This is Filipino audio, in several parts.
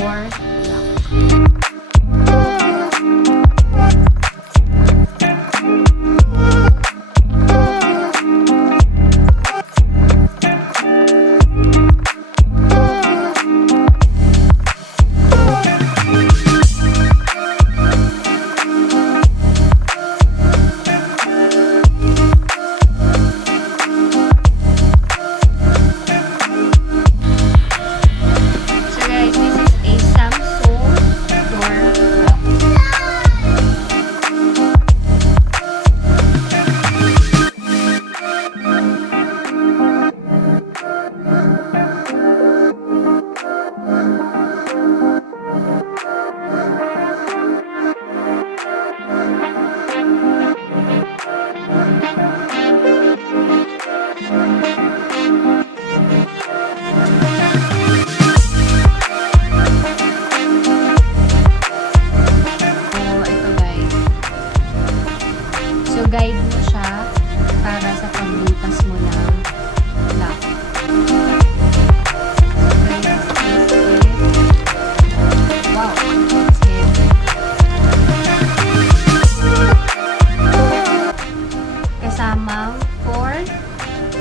door lock. Guide mo siya para sa pagbutas mo ng lock. Wow! Kasamang 4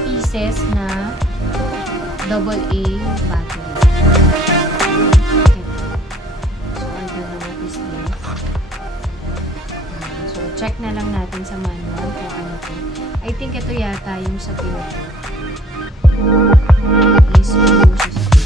pieces na AA battery. So, order na what is this? So, check na lang natin sa manual kung ano to. I think ito yata yung sa Pinoy. Is yung siya sa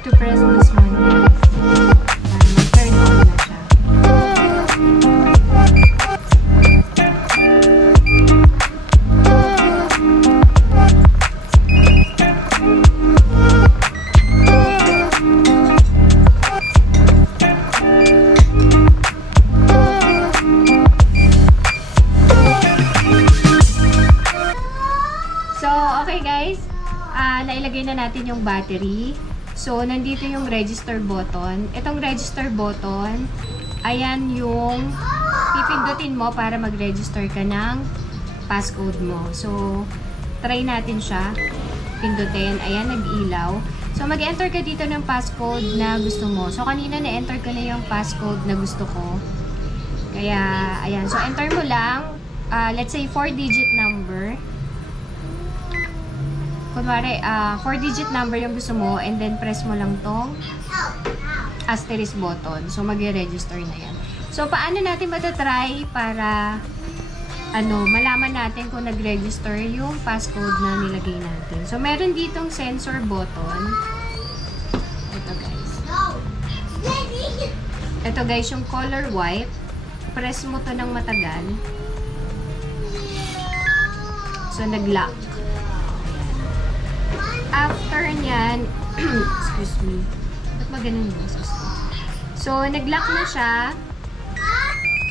to press this one guys para mag-turn on na siya. So, okay guys, nailagay na natin yung battery. So, nandito yung register button. Itong register button, ayan yung pipindutin mo para mag-register ka ng passcode mo. So, try natin siya. Pindutin. Ayan, nag-ilaw. So, mag-enter ka dito ng passcode na gusto mo. So, kanina na-enter ko na yung passcode na gusto ko. Kaya, ayan. So, enter mo lang. Let's say, 4-digit number. Kunwari, 4-digit number yung gusto mo, and then press mo lang tong asterisk button. So, mag-register na yan. So, paano natin matatry para malaman natin kung nag-register yung passcode na nilagay natin. So, meron ditong sensor button. Ito, guys. Ito, guys, yung color white. Press mo to ng matagal. So, nag-lock. After nyan, excuse me. Ba't Maganon boses ko. So, nag-lock na siya.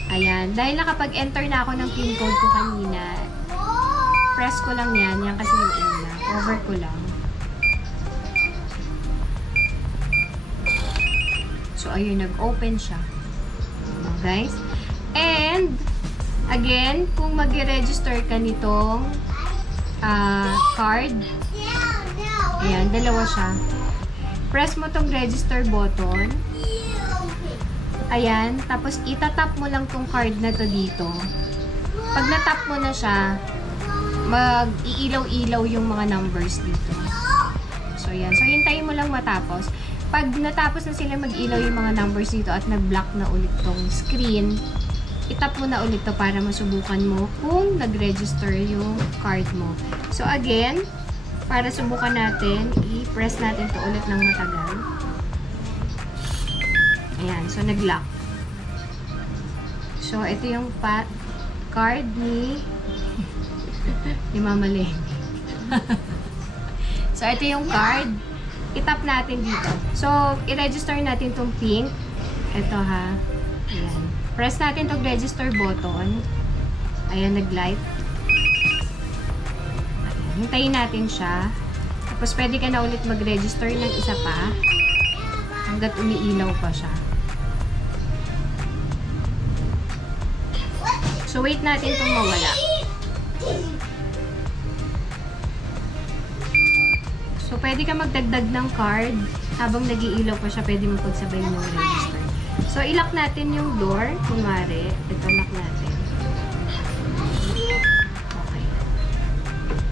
Ayan. Dahil nakapag-enter na ako ng pin code ko kanina, press ko lang yan. Yan kasi yung una. Over ko lang. So, ayun. Nag-open siya. Ayan, guys. And, again, kung mag-register ka nitong card, ayan, dalawa siya. Press mo tong register button. Ayan, tapos itatap mo lang tong card na to dito. Pag natap mo na siya, mag-iilaw-ilaw yung mga numbers dito. So, ayan. So, hintayin mo lang matapos. Pag natapos na sila mag-ilaw yung mga numbers dito at nag-block na ulit tong screen, itap mo na ulit to para masubukan mo kung nag-register yung card mo. So, again, para subukan natin, i-press natin to ulit ng matagal. Ayan, so nag-lock. So, ito yung card ni Mama Lenny. So, ito yung card. Itap natin dito. So, i-register natin tong pink. Ito ha. Ayan. Press natin tong register button. Ayan, nag-light. Hintayin natin siya. Tapos, pwede ka na ulit mag-register ng isa pa. Hanggat umiilaw pa siya. So, wait natin itong mawala. So, pwede ka magdagdag ng card. Habang nag-iilaw pa siya, pwede mo pagsabay ng register. So, i-lock natin yung door. Kunwari, ito lock natin. Okay.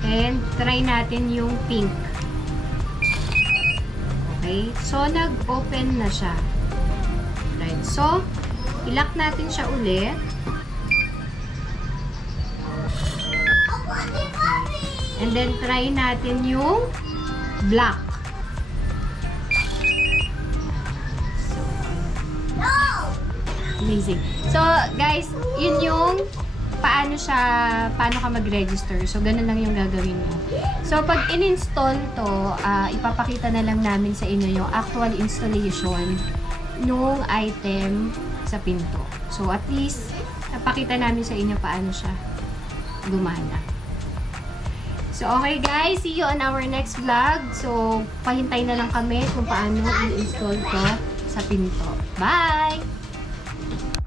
And, try natin yung pink. Okay. So, nag-open na siya. Right. So, i-lock natin siya ulit. And then, try natin yung black. So, amazing. So, guys, yun yung paano ka mag-register. So, ganun lang yung gagawin mo. So, pag in-install to, ipapakita na lang namin sa inyo yung actual installation nung item sa pinto. So, at least, napakita namin sa inyo paano siya gumana. So, okay guys, see you on our next vlog. So, pahintay na lang kami kung paano i-install to sa pinto. Bye!